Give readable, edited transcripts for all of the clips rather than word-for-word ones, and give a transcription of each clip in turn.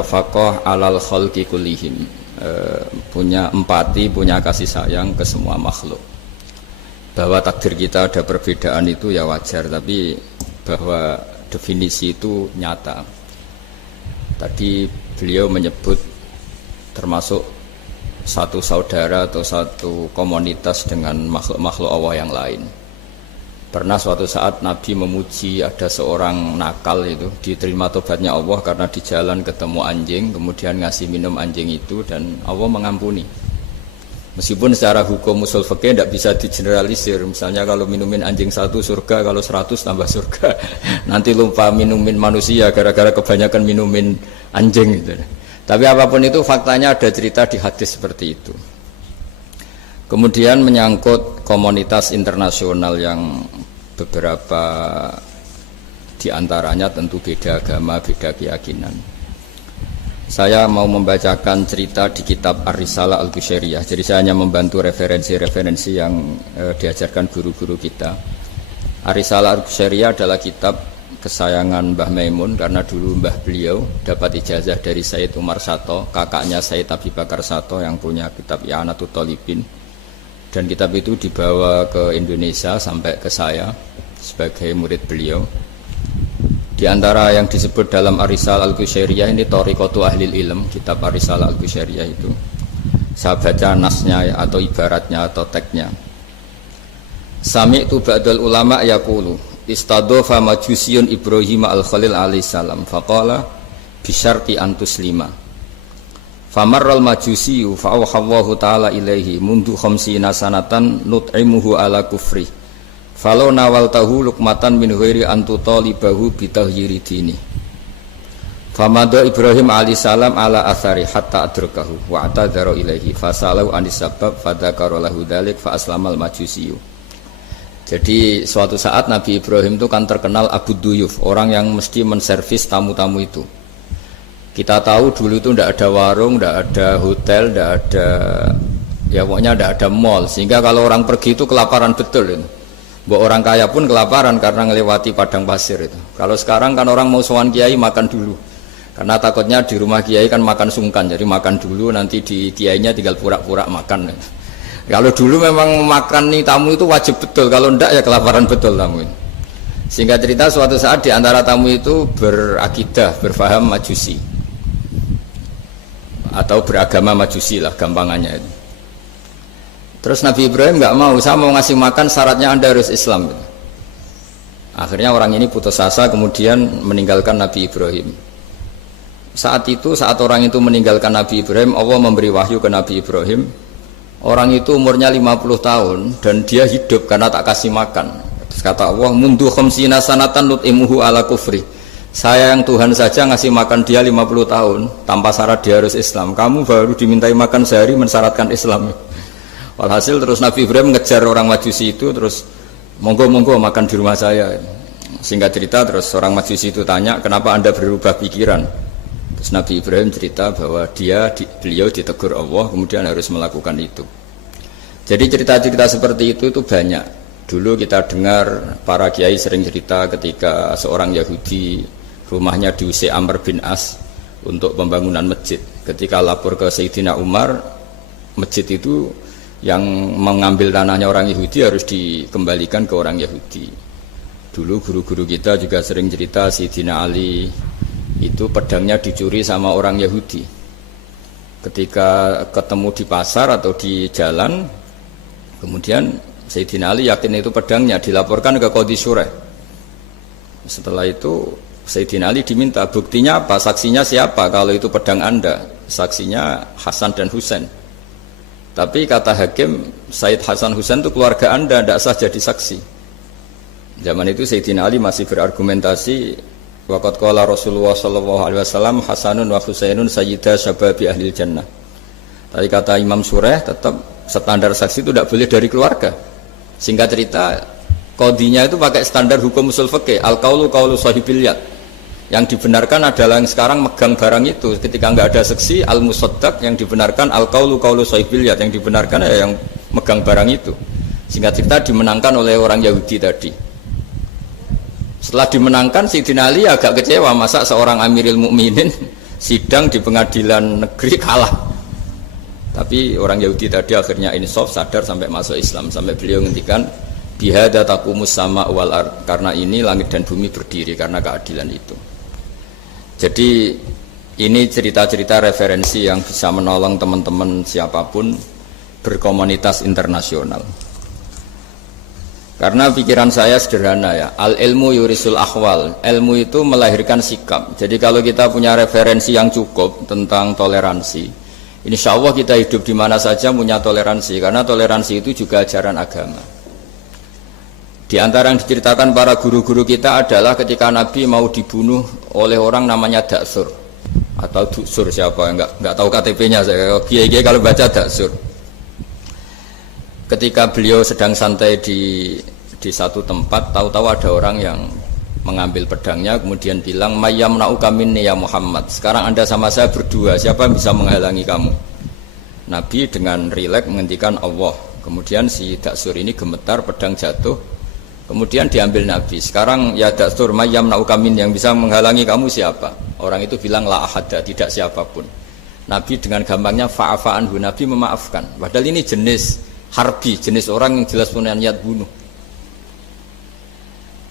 Faqah alal khalqi kullihim, punya empati, punya kasih sayang ke semua makhluk. Bahwa takdir kita ada perbedaan itu ya wajar, tapi bahwa definisi itu nyata. Tadi beliau menyebut termasuk satu saudara atau satu komunitas dengan makhluk-makhluk Allah yang lain. Pernah suatu saat Nabi memuji ada seorang nakal itu, diterima tobatnya Allah karena di jalan ketemu anjing, kemudian ngasih minum anjing itu dan Allah mengampuni. Meskipun secara hukum usul fikih tidak bisa digeneralisir, misalnya kalau minumin anjing 1 surga, kalau 100 tambah surga. Nanti lupa minumin manusia gara-gara kebanyakan minumin anjing gitu. Tapi apapun itu faktanya ada cerita di hadis seperti itu. Kemudian menyangkut komunitas internasional yang beberapa diantaranya tentu beda agama, beda keyakinan. Saya mau membacakan cerita di kitab Ar-Risalah Al-Qushairiyah. Jadi saya hanya membantu referensi-referensi yang diajarkan guru-guru kita. Ar-Risalah Al-Qushairiyah adalah kitab kesayangan Mbah Maimun karena dulu mbah beliau dapat ijazah dari Sayyid Umar Sato, kakaknya Sayyid Abi Bakar Sato yang punya kitab I'anatul Thalibin. Dan kitab itu dibawa ke Indonesia sampai ke saya sebagai murid beliau. Di antara yang disebut dalam Ar-Risalah Al-Qushairiyah ini Thariqatu Ahlil Ilm, kitab Ar-Risalah Al-Qushairiyah itu. Saya baca nasnya atau ibaratnya atau teksnya. Sami'tu ba'dal ulama yaqulu istadhafa majusiyun Ibrahim al-Khalil alaihi salam faqala bisyarti antuslima. Famarral majusiyu fa'awhallahu ta'ala ilaihi mundu khamsina sanatan nut'imuhu ala kufri falau nawaltahu lukmatan min ghairi antutalibahu bitahyiri dini. Famada Ibrahim alaihi salam ala athari hatta adrakahu wa atadhara ilaihi fasalau anis sabab fadhakara lahu dhalik fa aslamal majusiyu. Jadi suatu saat Nabi Ibrahim itu kan terkenal Abu Duyuf, orang yang mesti menservis tamu-tamu itu. Kita tahu dulu itu tidak ada warung, tidak ada hotel, tidak ada, ya pokoknya tidak ada mall. Sehingga kalau orang pergi itu kelaparan betul itu. Bahwa orang kaya pun kelaparan karena melewati padang pasir itu. Kalau sekarang kan orang mau sowan kiai makan dulu. Karena takutnya di rumah kiai kan makan sungkan, jadi makan dulu nanti di kiainya tinggal pura-pura makan. Kalau dulu memang makan nih tamu itu wajib betul, kalau tidak ya kelaparan betul tamu itu. Sehingga cerita suatu saat di antara tamu itu berakidah, berfaham majusi atau beragama majusi lah gampangannya itu. Terus Nabi Ibrahim nggak mau, saya mau ngasih makan syaratnya Anda harus Islam gitu. Akhirnya orang ini putus asa kemudian meninggalkan Nabi Ibrahim. Saat orang itu meninggalkan Nabi Ibrahim, Allah memberi wahyu ke Nabi Ibrahim. Orang itu umurnya 50 tahun dan dia hidup karena tak kasih makan. Terus kata Allah, mundu khamsina sanatan nut'imuhu ala kufri. Saya yang Tuhan saja ngasih makan dia 50 tahun tanpa syarat dia harus Islam. Kamu baru dimintai makan sehari mensyaratkan Islam. Walhasil terus Nabi Ibrahim ngejar orang majusi itu, terus monggo-monggo makan di rumah saya. Singkat cerita terus orang majusi itu tanya, kenapa Anda berubah pikiran? Terus Nabi Ibrahim cerita bahwa beliau ditegur Allah kemudian harus melakukan itu. Jadi cerita-cerita seperti itu banyak. Dulu kita dengar para kiai sering cerita ketika seorang Yahudi rumahnya diusir Amr bin As untuk pembangunan masjid. Ketika lapor ke Sayyidina Umar, masjid itu yang mengambil tanahnya orang Yahudi harus dikembalikan ke orang Yahudi. Dulu guru-guru kita juga sering cerita Sayyidina Ali itu pedangnya dicuri sama orang Yahudi. Ketika ketemu di pasar atau di jalan, kemudian Sayyidina Ali yakin itu pedangnya, dilaporkan ke Qadhi Syureh. Setelah itu Sayyidina Ali diminta, buktinya apa, saksinya siapa kalau itu pedang Anda? Saksinya Hasan dan Husain. Tapi kata hakim, Sayyid Hasan Husain itu keluarga Anda, tidak sah jadi saksi. Zaman itu Sayyidina Ali masih berargumentasi, waqad qala Rasulullah sallallahu alaihi wasallam Hasanun wa Husainun sayyida syababi ahlil jannah. Tapi kata Imam Sureh tetap standar saksi itu tidak boleh dari keluarga. Singkat cerita, qadhinya itu pakai standar hukum usul fikih, al-qaulu qaulu sahibil yad. Yang dibenarkan adalah yang sekarang megang barang itu. Ketika nggak ada saksi, al-musaddaq, yang dibenarkan al-qaulu qaulu sahibil yad, yang dibenarkan ya yang megang barang itu. Singkat cerita dimenangkan oleh orang Yahudi tadi. Setelah dimenangkan Sayyidina Ali agak kecewa, masa seorang Amirul Mukminin sidang di pengadilan negeri kalah. Tapi orang Yahudi tadi akhirnya insaf, sadar sampai masuk Islam, sampai beliau ngendikan bihada taqumus sama wal ard, karena ini langit dan bumi berdiri karena keadilan itu. Jadi ini cerita-cerita referensi yang bisa menolong teman-teman siapapun berkomunitas internasional. Karena pikiran saya sederhana ya, al ilmu yurisul akhwal, ilmu itu melahirkan sikap. Jadi kalau kita punya referensi yang cukup tentang toleransi, insya Allah kita hidup di mana saja punya toleransi, karena toleransi itu juga ajaran agama. Di antara yang diceritakan para guru-guru kita adalah ketika Nabi mau dibunuh oleh orang namanya Daksur atau Duksur, siapa nggak tahu KTP-nya saya. Kiai-kiai kalau baca Daksur. Ketika beliau sedang santai di satu tempat, tahu-tahu ada orang yang mengambil pedangnya, kemudian bilang, "Mayyam na'uka minni ya Muhammad. Sekarang Anda sama saya berdua, siapa yang bisa menghalangi kamu?" Nabi dengan rileks menghentikan Allah. Kemudian si Daksur ini gemetar, pedang jatuh. Kemudian diambil Nabi. Sekarang ya Daksur, mayyam na'uka minni, yang bisa menghalangi kamu siapa? Orang itu bilang la ahada, tidak siapapun. Nabi dengan gampangnya fa'afa anhu, Nabi memaafkan. Padahal ini jenis harbi, jenis orang yang jelas punya niat bunuh.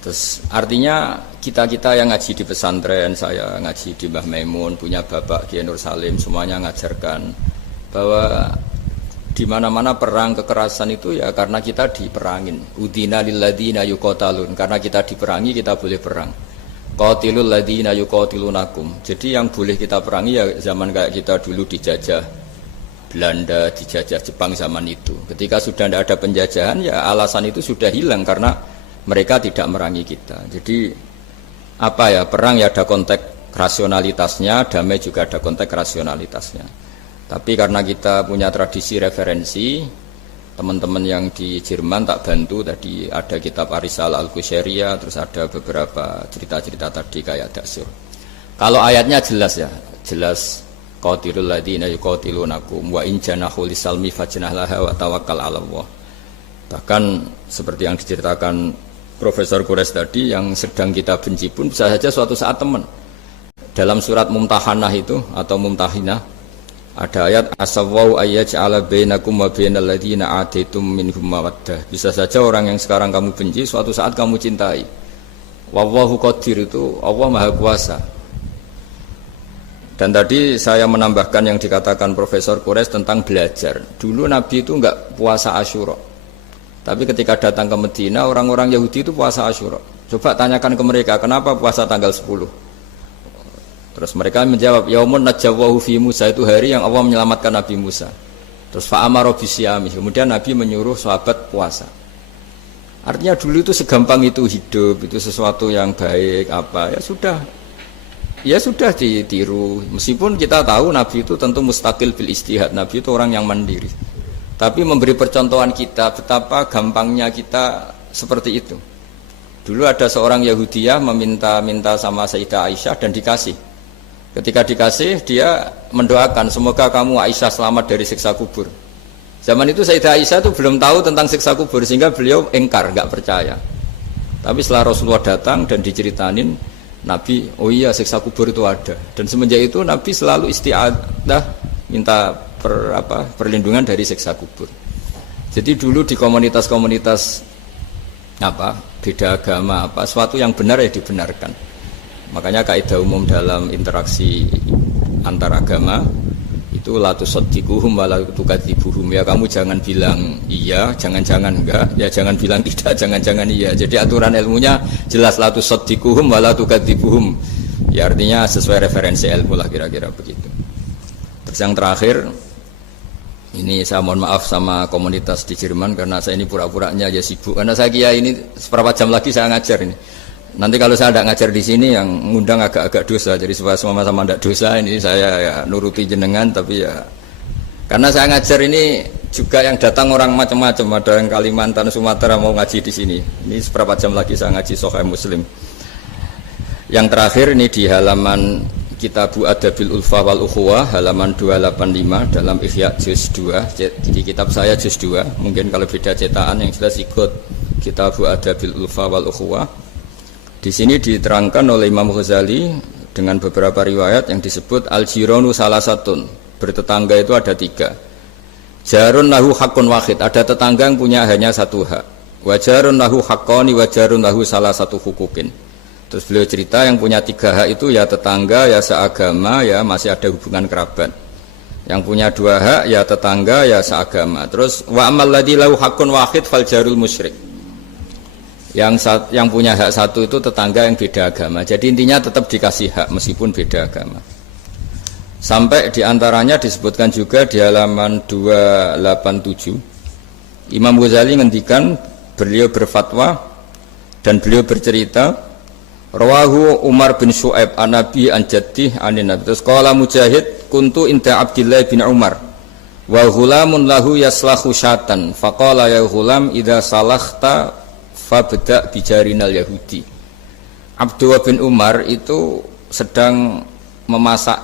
Terus artinya kita yang ngaji di pesantren, saya ngaji di Mbah Maimun, punya Bapak Kiai Nur Salim, semuanya ngajarkan bahwa di mana-mana perang kekerasan itu ya karena kita diperangin. Udina lil ladzina yuqatalun, karena kita diperangi kita boleh perang. Qatilul ladzina yuqatilunakum. Jadi yang boleh kita perangi ya zaman kayak kita dulu dijajah Belanda, dijajah Jepang zaman itu. Ketika sudah tidak ada penjajahan, ya alasan itu sudah hilang karena mereka tidak merangi kita. Jadi apa ya, perang ya ada konteks rasionalitasnya, damai juga ada konteks rasionalitasnya. Tapi karena kita punya tradisi referensi, teman-teman yang di Jerman tak bantu, tadi ada kitab Arisal Al-Qushairiyah, terus ada beberapa cerita-cerita tadi kayak Daksur. Kalau ayatnya jelas ya, jelas qatilul ladzina yuqatilunakum wa in janahu lisalmi fajnah laha wa tawakkal 'ala Allah. Bahkan seperti yang diceritakan Profesor Quraisy tadi, yang sedang kita benci pun bisa saja suatu saat teman. Dalam surat Mumtahanah itu atau Mumtahinah ada ayat asawwau ayyaj'ala bainakum wa bainal ladzina ataitum minhum mawaddah. Bisa saja orang yang sekarang kamu benci suatu saat kamu cintai. Wallahu qadir, itu Allah Maha Kuasa. Dan tadi saya menambahkan yang dikatakan Profesor Quraisy tentang belajar. Dulu Nabi itu enggak puasa Asyura. Tapi ketika datang ke Medina, orang-orang Yahudi itu puasa Asyura. Coba tanyakan ke mereka, kenapa puasa tanggal 10? Terus mereka menjawab, yaumun najawwahu fi Musa, itu hari yang Allah menyelamatkan Nabi Musa. Terus fa'amara bisyami, kemudian Nabi menyuruh sahabat puasa. Artinya dulu itu segampang itu hidup, itu sesuatu yang baik, apa, ya sudah ditiru. Meskipun kita tahu Nabi itu tentu mustaqil bil istihad, Nabi itu orang yang mandiri. Tapi memberi percontohan kita betapa gampangnya kita seperti itu. Dulu ada seorang Yahudiyah meminta sama Sayyidah Aisyah dan dikasih. Ketika dikasih, dia mendoakan semoga kamu Aisyah selamat dari siksa kubur. Zaman itu Sayyidah Aisyah itu belum tahu tentang siksa kubur, sehingga beliau engkar, enggak percaya. Tapi setelah Rasulullah datang dan diceritanin Nabi, oh iya siksa kubur itu ada. Dan semenjak itu Nabi selalu isti'adah, minta perlindungan dari siksa kubur. Jadi dulu di komunitas-komunitas beda agama, suatu yang benar ya dibenarkan. Makanya kaidah umum dalam interaksi antar agama itu la tusaddiquhum wa la tukadzibuhum, ya kamu jangan bilang iya, jangan-jangan enggak, ya jangan bilang tidak, jangan-jangan iya. Jadi aturan ilmunya jelas, la tusaddiquhum wa la tukadzibuhum. Ya artinya sesuai referensi ilmu lah, kira-kira begitu. Terus yang terakhir, ini saya mohon maaf sama komunitas di Jerman karena saya ini pura-puranya aja sibuk. Karena saya kira ini seberapa jam lagi saya ngajar ini. Nanti kalau saya tidak ngajar di sini yang ngundang agak-agak dosa. Jadi supaya sama-sama tidak dosa, ini saya ya nuruti jenengan, tapi ya karena saya ngajar ini juga yang datang orang macam-macam. Ada yang Kalimantan, Sumatera mau ngaji di sini. Ini seberapa jam lagi saya ngaji Sahih Muslim. Yang terakhir ini di halaman Kitabu Adabil Ulfa wal Ukhuwah halaman 285 dalam Ihya juz 2. Di kitab saya juz 2, mungkin kalau beda cetakan yang jelas ikut Kitabu Adabil Ulfa wal Ukhuwah. Di sini diterangkan oleh Imam Ghazali dengan beberapa riwayat yang disebut al-jiranu salasatun, bertetangga itu ada 3. Jarun lahu hakun wahid, ada tetangga yang punya hanya 1 hak. Wajarun lahu haqqani wajarun lahu salah satu hukukin. Terus beliau cerita yang punya 3 hak itu ya tetangga, ya seagama, ya masih ada hubungan kerabat. Yang punya 2 hak ya tetangga, ya seagama. Terus wa amal ladzi lahu hakun wahid fal jarul musyrik. Yang punya hak 1 itu tetangga yang beda agama. Jadi intinya tetap dikasih hak meskipun beda agama. Sampai diantaranya disebutkan juga di halaman 287. Imam Ghazali ngendikan, beliau berfatwa dan beliau bercerita, rawahu Umar bin Syu'aib an Nabi an Jaddih anin Nabi. Terus qala Mujahid kuntu inda Abdullah bin Umar wa ghulamun lahu yaslahu syatan faqala ya ghulam idza salakhta fabda bijarinal Yahudi. Abdullah bin Umar itu sedang memasak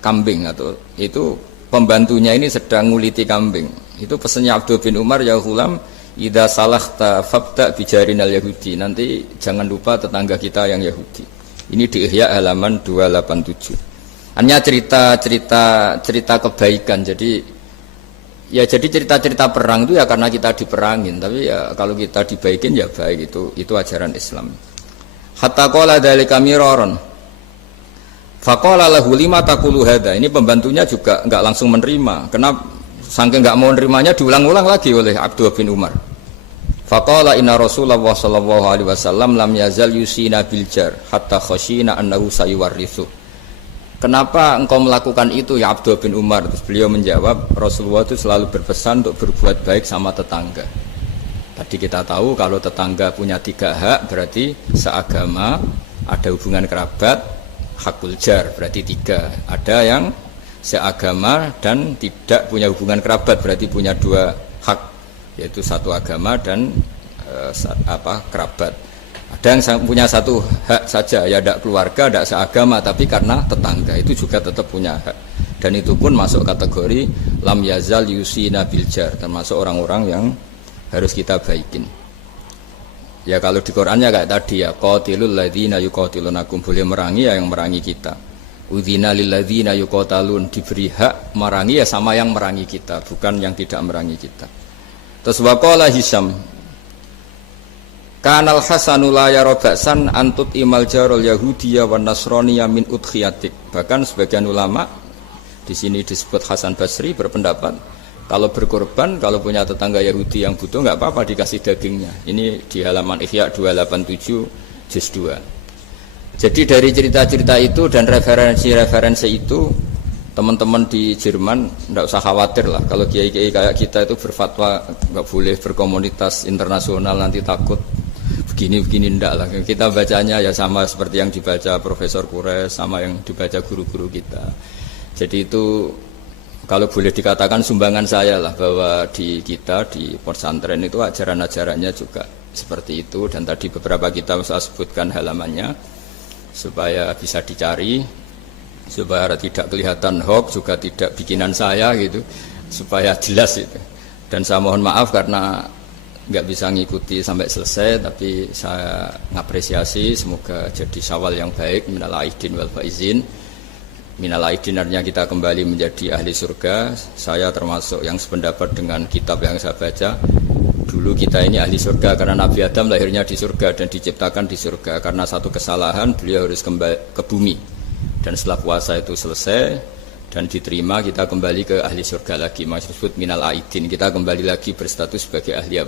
kambing, atau itu pembantunya ini sedang nguliti kambing. Itu pesannya Abdullah bin Umar, ya ghulam idza salakhta fabda bijarinal Yahudi, nanti jangan lupa tetangga kita yang Yahudi. Ini di Ihya halaman 287. Hanya cerita kebaikan. Jadi cerita-cerita perang itu ya karena kita diperangin, tapi ya kalau kita dibaikin ya baik, itu ajaran Islam. Hatta qala dzalika miraron. Faqala lahu lima taqulu hadza. Ini pembantunya juga enggak langsung menerima. Kenapa? Saking enggak mau nerimanya diulang-ulang lagi oleh Abdullah bin Umar. Faqala inna Rasulullah sallallahu alaihi wasallam lam yazal yusina bil jar hatta khashina annahu sayuwarrithu. Kenapa engkau melakukan itu ya Abdullah bin Umar? Terus beliau menjawab, Rasulullah itu selalu berpesan untuk berbuat baik sama tetangga. Tadi kita tahu kalau tetangga punya 3 hak, berarti seagama, ada hubungan kerabat, hakul jar berarti 3. Ada yang seagama dan tidak punya hubungan kerabat, berarti punya 2 hak, yaitu satu agama dan kerabat. Ada yang punya 1 hak saja, ya tidak keluarga, tidak seagama, tapi karena tetangga, itu juga tetap punya hak. Dan itu pun masuk kategori lam yazal yusina bil jar, termasuk orang-orang yang harus kita baikin. Ya kalau di Qur'annya kayak tadi ya, qatilul ladzina yuqatilunakum, boleh merangi ya yang merangi kita. Udzina lil ladzina yuqatalun, diberi hak merangi ya sama yang merangi kita, bukan yang tidak merangi kita. Terus waqala Hisam, Kanal Hasanu la yara ba'san antut imal jarul Yahudiyya wan Nasraniyya min udkhiyatik. Bahkan sebagian ulama di sini disebut Hasan Basri berpendapat kalau berkorban, kalau punya tetangga Yahudi yang butuh enggak apa-apa dikasih dagingnya. Ini di halaman Ihya 287 juz 2. Jadi dari cerita-cerita itu dan referensi-referensi itu, teman-teman di Jerman enggak usah khawatir lah kalau kiai-kiai kayak kita itu berfatwa enggak boleh berkomunitas internasional nanti takut begini ndak lah. Kita bacanya ya sama seperti yang dibaca Profesor Kures, sama yang dibaca guru-guru kita. Jadi itu kalau boleh dikatakan sumbangan saya lah, bahwa di kita di pesantren itu ajaran-ajarannya juga seperti itu. Dan tadi beberapa kita saya sebutkan halamannya supaya bisa dicari, supaya tidak kelihatan hoax, juga tidak bikinan saya gitu, supaya jelas itu. Dan saya mohon maaf karena nggak bisa ngikuti sampai selesai, tapi saya ngapresiasi, semoga jadi syawal yang baik. Minal aidin wal faizin. Minal aidin artinya kita kembali menjadi ahli surga. Saya termasuk yang sependapat dengan kitab yang saya baca. Dulu kita ini ahli surga karena Nabi Adam lahirnya di surga dan diciptakan di surga. Karena satu kesalahan beliau harus kembali ke bumi. Dan setelah puasa itu selesai dan diterima, kita kembali ke ahli surga lagi, maksud minal aidin, kita kembali lagi berstatus sebagai ahli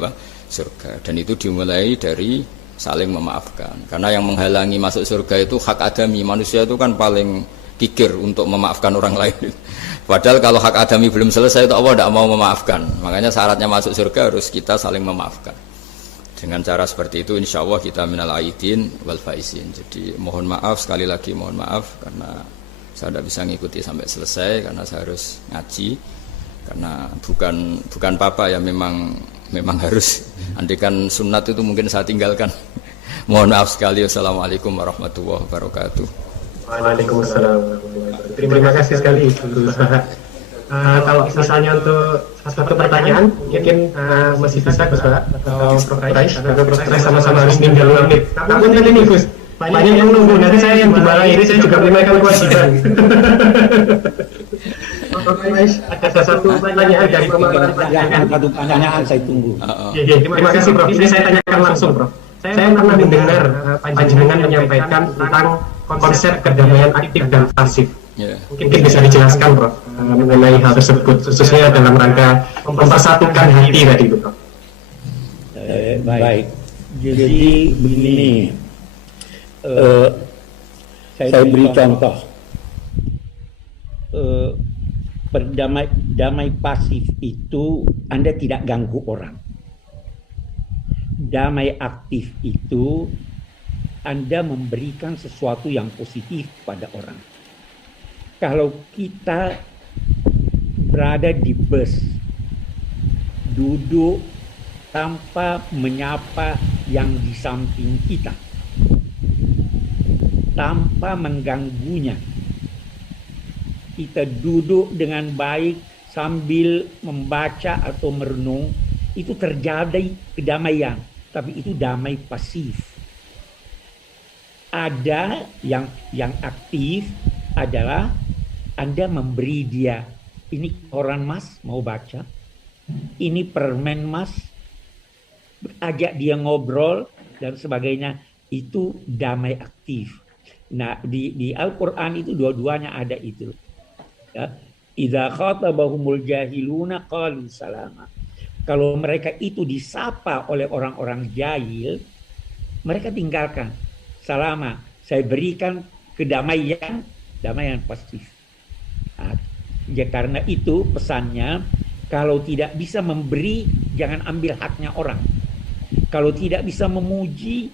surga. Dan itu dimulai dari saling memaafkan, karena yang menghalangi masuk surga itu hak adami. Manusia itu kan paling kikir untuk memaafkan orang lain. Padahal kalau hak adami belum selesai itu Allah tidak mau memaafkan. Makanya syaratnya masuk surga harus kita saling memaafkan. Dengan cara seperti itu insya Allah kita minal aidin wal faizin. Jadi mohon maaf, sekali lagi mohon maaf karena saya tidak bisa ngikuti sampai selesai karena saya harus ngaji, karena bukan papa ya, memang harus. Andikan sunat itu mungkin saya tinggalkan. Mohon maaf sekali. Wassalamualaikum warahmatullahi wabarakatuh. Waalaikumsalam. Terima kasih sekali. Kalau misalnya untuk satu pertanyaan mungkin masih bisa Gus Pak atau Prof. Rais sama-sama harus ninggal 2 menit. Namun ini Gus, banyak yang nunggu, nanti saya yang dimarahi, ini saya juga menunaikan kewajiban. Ada satu pertanyaan dari satu pertanyaan saya tunggu. Terima kasih Prof. Ini saya tanyakan langsung Prof. Saya pernah mendengar panjenengan menyampaikan tentang konsep kedamaian aktif dan pasif. Mungkin bisa dijelaskan Prof mengenai hal tersebut, khususnya dalam rangka mempersatukan hati tadi itu Prof. Baik. Jadi begini, saya beri contoh. Damai pasif itu Anda tidak ganggu orang. Damai aktif itu Anda memberikan sesuatu yang positif pada orang. Kalau kita berada di bus, duduk tanpa menyapa yang di samping kita, tanpa mengganggunya, kita duduk dengan baik sambil membaca atau merenung, itu terjadi kedamaian, tapi itu damai pasif. Ada yang aktif adalah Anda memberi dia, ini koran Mas mau baca, ini permen Mas, ajak dia ngobrol dan sebagainya, itu damai aktif. Nah, di Al-Qur'an itu dua-duanya ada itu. Ya, idza khatabahumul jahiluna qalu salama. Kalau mereka itu disapa oleh orang-orang jahil, mereka tinggalkan salama. Saya berikan kedamaian, damaian pasif. Nah, ya karena itu pesannya, kalau tidak bisa memberi, jangan ambil haknya orang. Kalau tidak bisa memuji,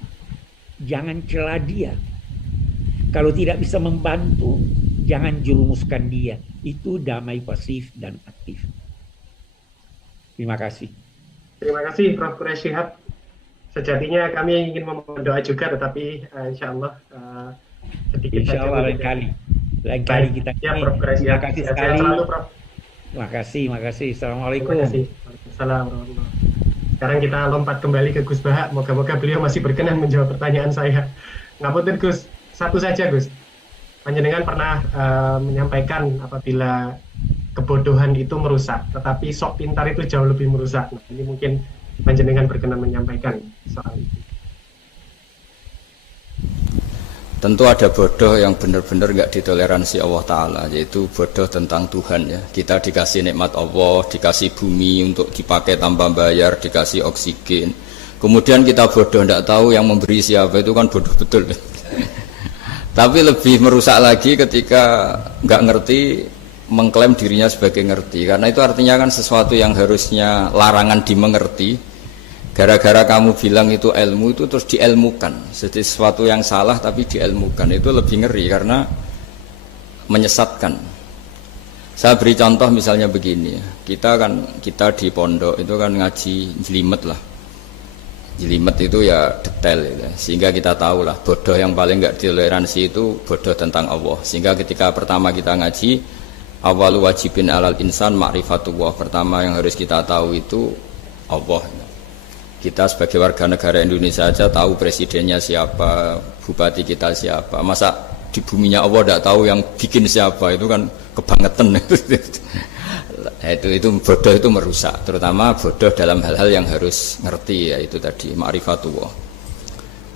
jangan cela dia. Kalau tidak bisa membantu, jangan jerumuskan dia. Itu damai pasif dan aktif. Terima kasih. Terima kasih Prof. Quraish Shihab. Sejatinya kami ingin memohon doa juga, tetapi insya Allah sedikit insya Allah lain kali kita. Ya Prof. Quraish Shihab. Terima kasih sekali. Selalu, Prof. Terima kasih. Assalamualaikum. Terima kasih. Assalamualaikum. Sekarang kita lompat kembali ke Gus Baha. Moga-moga beliau masih berkenan menjawab pertanyaan saya. Ngapunten Gus, satu saja Gus. Panjenengan pernah menyampaikan apabila kebodohan itu merusak, tetapi sok pintar itu jauh lebih merusak. Nah, ini mungkin panjenengan berkenan menyampaikan soal itu. Tentu ada bodoh yang benar-benar nggak ditoleransi Allah Ta'ala, yaitu bodoh tentang Tuhan ya. Kita dikasih nikmat Allah, dikasih bumi untuk dipakai tanpa bayar, dikasih oksigen. Kemudian kita bodoh nggak tahu yang memberi siapa, itu kan bodoh betul. Tapi lebih merusak lagi ketika nggak ngerti, mengklaim dirinya sebagai ngerti. Karena itu artinya kan sesuatu yang harusnya larangan dimengerti, gara-gara kamu bilang itu ilmu, itu terus diilmukan. Jadi sesuatu yang salah tapi diilmukan, itu lebih ngeri karena menyesatkan. Saya beri contoh misalnya begini, kita di pondok itu kan ngaji jelimet lah. Jelimet itu ya detail gitu. Sehingga kita tahu lah bodoh yang paling nggak ditoleransi itu bodoh tentang Allah. Sehingga ketika pertama kita ngaji, awalu wajibin alal insan ma'rifatullah, pertama yang harus kita tahu itu Allah. Kita sebagai warga negara Indonesia aja tahu presidennya siapa, bupati kita siapa. Masa di buminya Allah tidak tahu yang bikin siapa, itu kan kebangetan. Itu bodoh, itu merusak, terutama bodoh dalam hal-hal yang harus ngerti, yaitu tadi ma'rifatullah.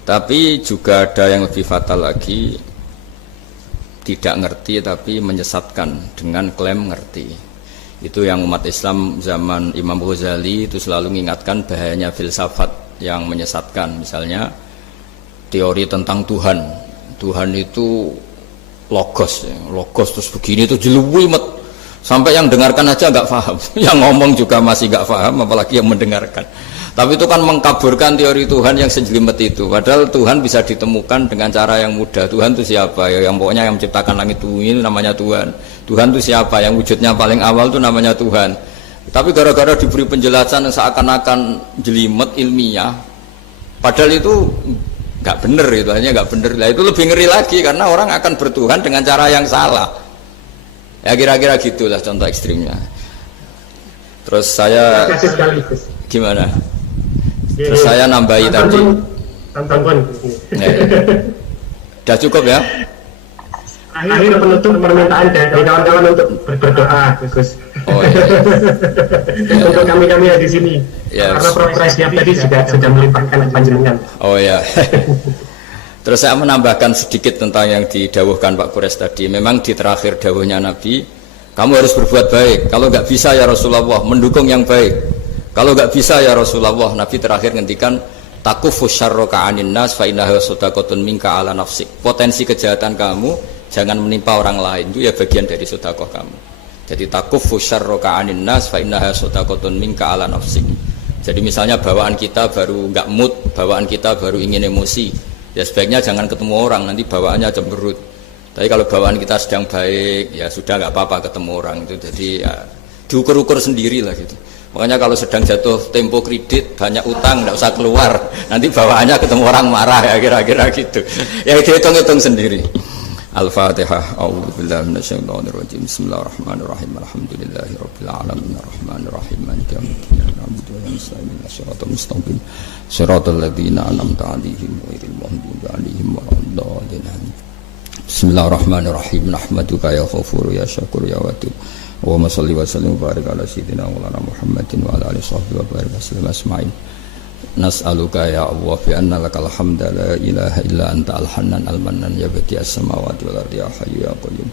Tapi juga ada yang lebih fatal lagi, tidak ngerti tapi menyesatkan dengan klaim ngerti. Itu yang umat Islam zaman Imam Ghazali itu selalu mengingatkan bahayanya filsafat yang menyesatkan. Misalnya teori tentang Tuhan, Tuhan itu logos terus begini, itu jeluwimet sampai yang dengarkan aja nggak paham, yang ngomong juga masih nggak paham, apalagi yang mendengarkan. Tapi itu kan mengkaburkan teori Tuhan yang sejelimet itu. Padahal Tuhan bisa ditemukan dengan cara yang mudah. Tuhan itu siapa? Ya, yang pokoknya yang menciptakan langit bumi itu namanya Tuhan. Tuhan itu siapa? Yang wujudnya paling awal itu namanya Tuhan. Tapi gara-gara diberi penjelasan yang seakan-akan jelimet ilmiah, padahal itu nggak bener, itu hanya nggak bener. Nah, itu lebih ngeri lagi karena orang akan bertuhan dengan cara yang salah. Ya kira-kira gitulah contoh ekstrimnya. Terus saya gimana? Terus saya nambahi tadi. Udah cukup ya? Akhir penutup permintaan dari kawan-kawan untuk berdoa, Gus. Oh iya. Untuk kami-kami yang di sini. Ya. Karena progres siap tadi sudah melimpahkan panjenengan. Oh ya. Terus saya menambahkan sedikit tentang yang didawuhkan Pak Quraisy tadi. Memang di terakhir dawuhnya Nabi, kamu harus berbuat baik. Kalau nggak bisa ya Rasulullah, mendukung yang baik. Kalau nggak bisa ya Rasulullah, Nabi terakhir ngendikan takufu syarroka anin nas fa innaha sadaqatun minka ala nafsik. Potensi kejahatan kamu jangan menimpa orang lain, itu ya bagian dari sedekah kamu. Jadi takufu syarroka anin nas fa innaha sadaqatun minka ala nafsik. Jadi misalnya bawaan kita baru nggak mood, bawaan kita baru ingin emosi, ya sebaiknya jangan ketemu orang, nanti bawaannya cemberut. Tapi kalau bawaan kita sedang baik, ya sudah nggak apa-apa ketemu orang itu. Jadi ya diukur-ukur sendiri lah gitu. Makanya kalau sedang jatuh tempo kredit, banyak utang, nggak usah keluar, nanti bawaannya ketemu orang marah ya kira-kira gitu. Ya dihitung-hitung sendiri. Al-Fatihah. A'udzubillahi minasyaitonirrajim. Bismillahirrahmanirrahim. Alhamdulillahirabbil alamin arrahmanirrahim maliki yaumiddin. Na'budu wa nasta'inu shiratal mustaqim. Shiratal ladzina an'amta 'alaihim ghairil maghdubi 'alaihim waladdallin. Bismillahirrahmanirrahim. Nahmaduka ya Ghafur ya Syakur ya Wadud. Allahumma shalli wa sallim wa barik ala sayyidina Maulana Muhammadin wa ala alihi wa barik wasallam asma'in. Nas'aluka ya Allah bi anna lakal hamda la ilaha illa anta al-hannan al-mannan ya badi as-samawati wal ardi ya hayyu ya qayyum.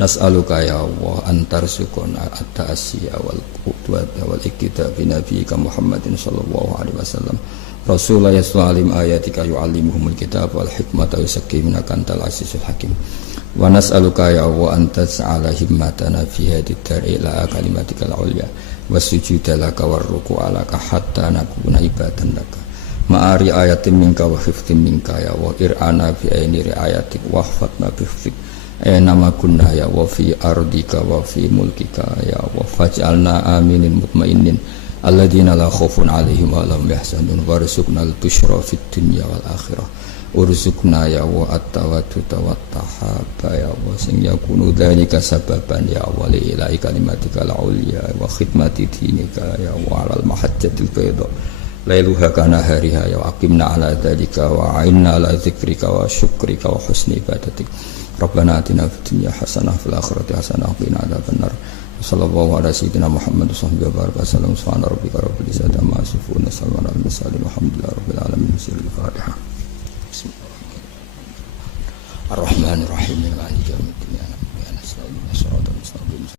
Nas'aluka ya Allah antarzuqna at-ta'siya wal qudwata wal iktida bi nabiyyika Muhammadin sallallahu alaihi wasallam. Rasulullah yas'alim ayatika yu'allimuhumul kitab wal hikmata yusakkihuna kantal azizul hakim. Wa nas'aluka ya Allah antas'ala himmatana fi hadhihi dar ila kalimatikal ulya wasujuda laka warruku'a laka hatta nakuna ibadan laka ma'ari ayatin minka wa hifdin minka ya wa ir'ana fi aini riayatik wa hfatna bihfik nama kunna ya wa fi ardika wa fi mulkika ya wa faj'alna aminin mutmainin alladina la khawfun alaihim wa lahum yahzanun warzuqna al-bushra fid dunya wal akhirah urzuqna ya wa at-tawadduta wat tahaba ya wa sing yakunu dzalika sababan ya wa li ilahi kalimatika al-ulya wa khidmati dinika ya wa alal mahajjatil bayda lailuha kana hariha ya aqimna ala dzalika wa a'inna ala dzikrika wa syukrika wa husni ibadatik rabbana atina fid dunya hasanah fil akhirati hasanah wa qina adzabannar sallallahu ala sayyidina Muhammad wa baraka sallam subhana rabbika rabbil izzati amma yasifun wa salamun alal mursalin walhamdulillahi rabbil alamin. Al-Fatihah. Ar-Rahmanir Rahim. Maliki yaumiddin.